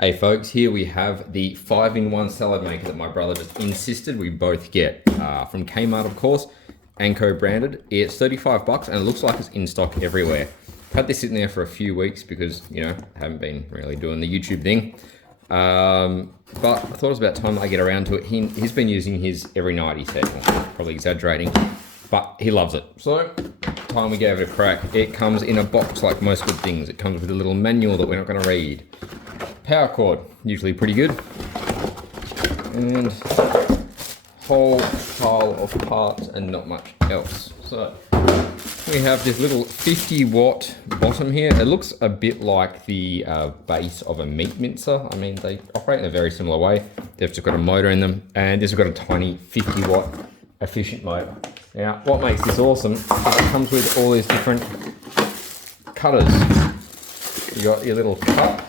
Hey folks, here we have the 5-in-1 salad maker that my brother just insisted we both get from Kmart, of course, Anko branded. It's 35 bucks and it looks like it's in stock everywhere. Had this sitting there for a few weeks because, you know, I haven't been really doing the YouTube thing. But I thought it was about time that I get around to it. He's been using his every night, he said. Well, probably exaggerating, but he loves it. So, time we gave it a crack. It comes in a box like most good things. It comes with a little manual that we're not going to read. Power cord, usually pretty good. And whole pile of parts and not much else. So we have this little 50-watt bottom here. It looks a bit like the base of a meat mincer. I mean, they operate in a very similar way. They've just got a motor in them, and this has got a tiny 50-watt efficient motor. Now, what makes this awesome is it comes with all these different cutters. You got your little cup.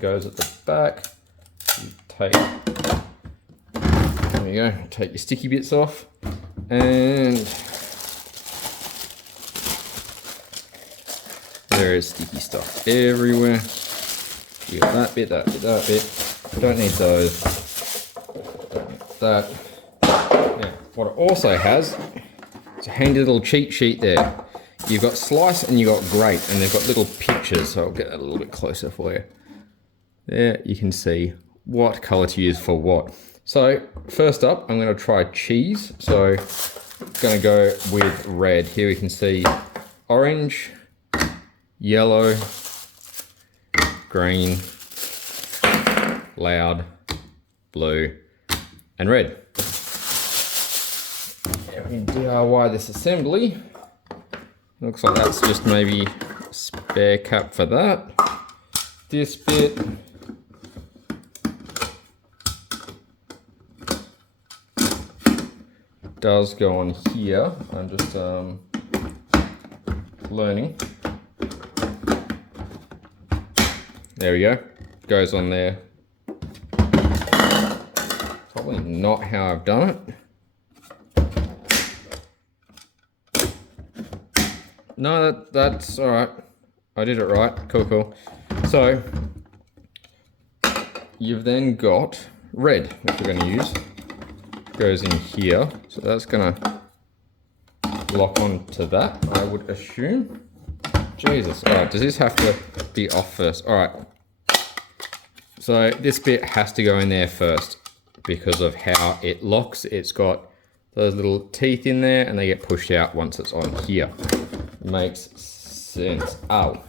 Goes at the back. You take, there you go, take your sticky bits off, and there is sticky stuff everywhere. You got that bit, that bit, that bit. Don't need those. Don't need that. Now, what it also has is a handy little cheat sheet there. You've got slice and you've got grate, and they've got little pictures, so I'll get that a little bit closer for you. There you can see what color to use for what. So first up, I'm going to try cheese. So I'm going to go with red. Here we can see orange, yellow, green, loud, blue, and red. Yeah, we can DIY this assembly. Looks like that's just maybe a spare cap for that. This bit. Does go on here. I'm just learning. There we go. Goes on there. Probably not how I've done it. No, that's all right. I did it right. Cool. So you've then got red, which we're going to use. Goes in here, so that's gonna lock onto that, I would assume. Jesus, all right, does this have to be off first? All right, so this bit has to go in there first because of how it locks. It's got those little teeth in there and they get pushed out once it's on here. Makes sense. Ow.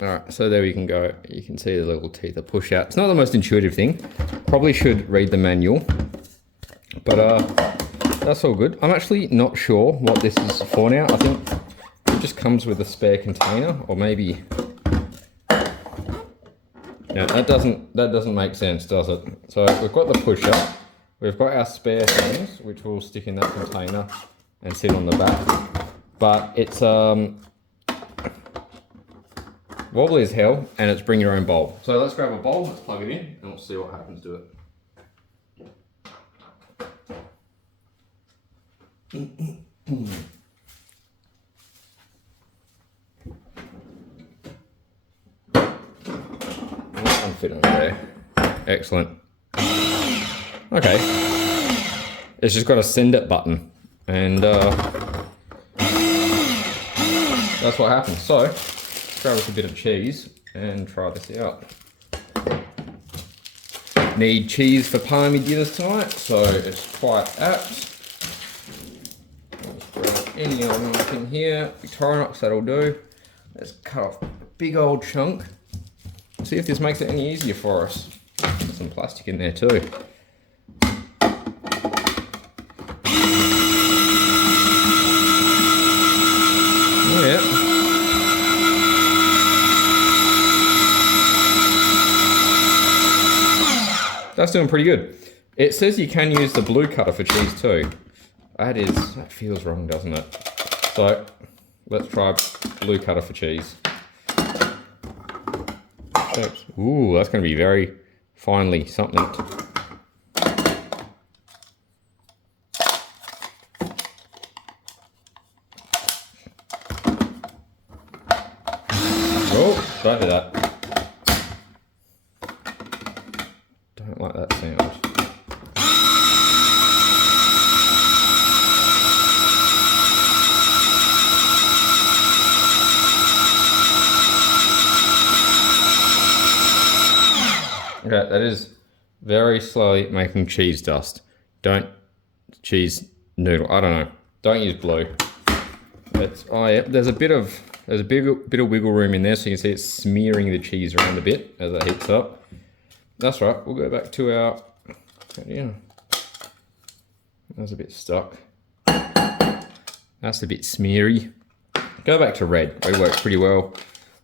All right, so there we can go. You can see the little teeth are push out. It's not the most intuitive thing. Probably should read the manual, but that's all good. I'm actually not sure what this is for now. I think it just comes with a spare container, or maybe. No, that doesn't make sense, does it? So we've got the pusher. We've got our spare things, which will stick in that container and sit on the back. But it's wobbly as hell, and it's bring your own bowl. So let's grab a bowl, let's plug it in, and we'll see what happens to it. One fit over there. Excellent. Okay. It's just got a send it button, and that's what happens. So grab us a bit of cheese and try this out. Need cheese for palmy dinners tonight, so it's quite apt. Just grab any old knife in here. Victorinox, that'll do. Let's cut off a big old chunk. See if this makes it any easier for us. There's some plastic in there too. Oh yeah. That's doing pretty good. It says you can use the blue cutter for cheese too. That feels wrong, doesn't it? So let's try blue cutter for cheese. Ooh, that's going to be very finely something. Don't do that. Don't like that sound. Okay, that is very slowly making cheese dust. Don't cheese noodle. I don't know. Don't use blue. It's, oh yeah, there's a bit of wiggle room in there, so you can see it's smearing the cheese around a bit as it heats up. That's right. We'll go back to our, yeah. That was a bit stuck. That's a bit smeary. Go back to red. Red works pretty well.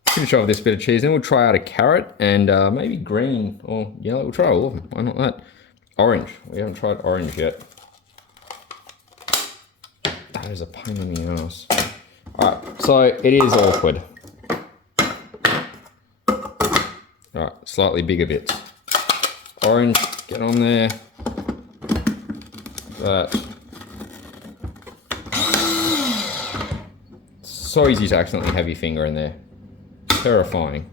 Finish off this bit of cheese, then we'll try out a carrot and maybe green or yellow. We'll try all of them. Why not that? Orange. We haven't tried orange yet. That is a pain in the ass. Alright, so it is awkward. Alright, slightly bigger bits. Orange, get on there. That. So easy to accidentally have your finger in there. Terrifying.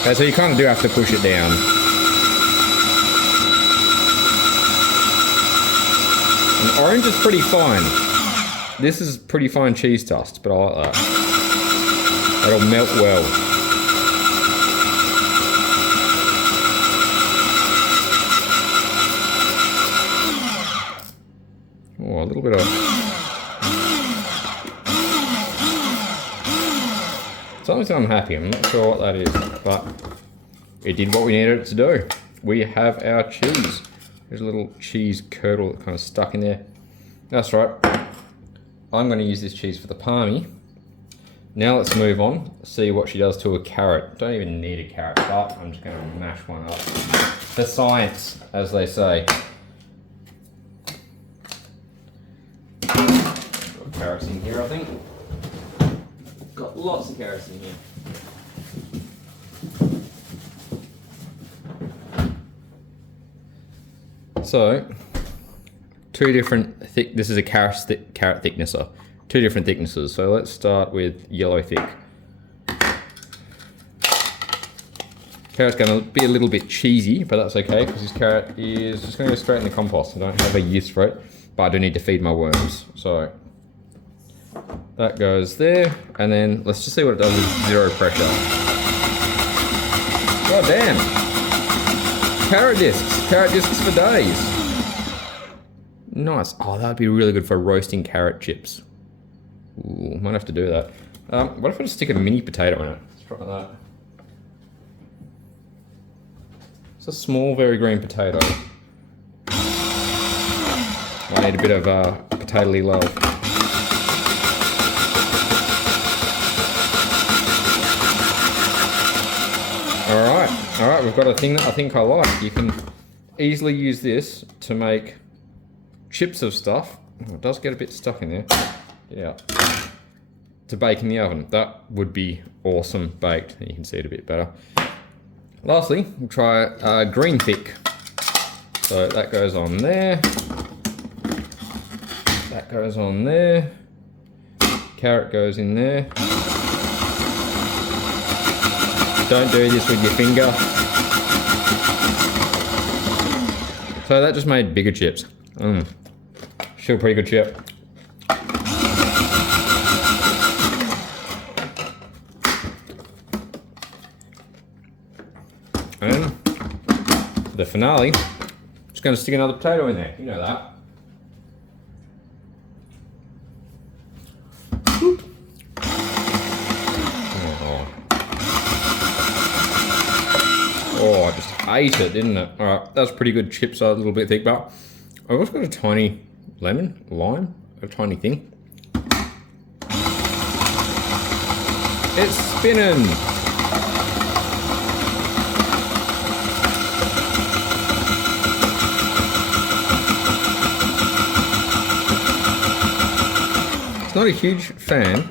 Okay, so you kind of do have to push it down. And orange is pretty fine. This is pretty fine cheese dust, but I like that. It'll melt well. Oh, a little bit of... Something's unhappy. I'm not sure what that is, but it did what we needed it to do. We have our cheese. There's a little cheese curdle that kind of stuck in there. That's right. I'm going to use this cheese for the palmy. Now let's move on, see what she does to a carrot. Don't even need a carrot, but I'm just going to mash one up. For science, as they say. Got carrots in here, I think. Got lots of carrots in here. So, two different this is a carrot thicknesser. Two different thicknesses. So let's start with yellow thick. Carrot's going to be a little bit cheesy, but that's okay because this carrot is just going to go straight in the compost. I don't have a use for it, but I do need to feed my worms. So that goes there, and then let's just see what it does with zero pressure. God damn! Carrot discs for days. Nice. Oh, that'd be really good for roasting carrot chips. Ooh, might have to do that. What if I just stick a mini potato in it? Let's try that. It's a small, very green potato. I need a bit of potato-y love. Alright, we've got a thing that I think I like. You can easily use this to make chips of stuff. Oh, it does get a bit stuck in there. Yeah. To bake in the oven. That would be awesome baked. You can see it a bit better. Lastly, we'll try green thick. So that goes on there. That goes on there. Carrot goes in there. Don't do this with your finger. So that just made bigger chips. Still a pretty good chip. And the finale, just going to stick another potato in there. You know that. Oh, I just ate it, didn't it? Alright, that's pretty good chip size, a little bit thick, but I've also got a tiny lime, a tiny thing. It's spinning! It's not a huge fan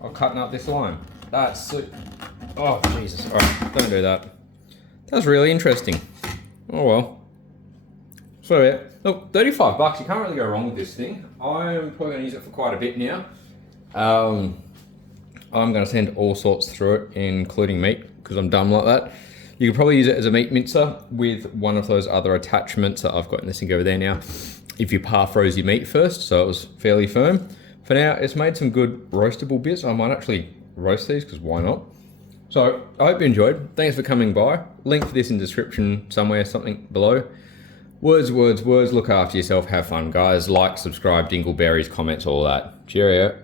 of cutting up this lime. That's... Oh, Jesus. Alright, don't do that. That's really interesting. Oh well. So yeah, look, 35 bucks, you can't really go wrong with this thing. I'm probably gonna use it for quite a bit now. I'm gonna send all sorts through it, including meat, because I'm dumb like that. You could probably use it as a meat mincer with one of those other attachments that I've got in this thing over there now. If you par-froze your meat first, so it was fairly firm. For now, it's made some good roastable bits. I might actually roast these, because why not? So, I hope you enjoyed. Thanks for coming by. Link for this in the description somewhere, something below. Words, words, words. Look after yourself. Have fun, guys. Like, subscribe, dingleberries, comments, all that. Cheerio.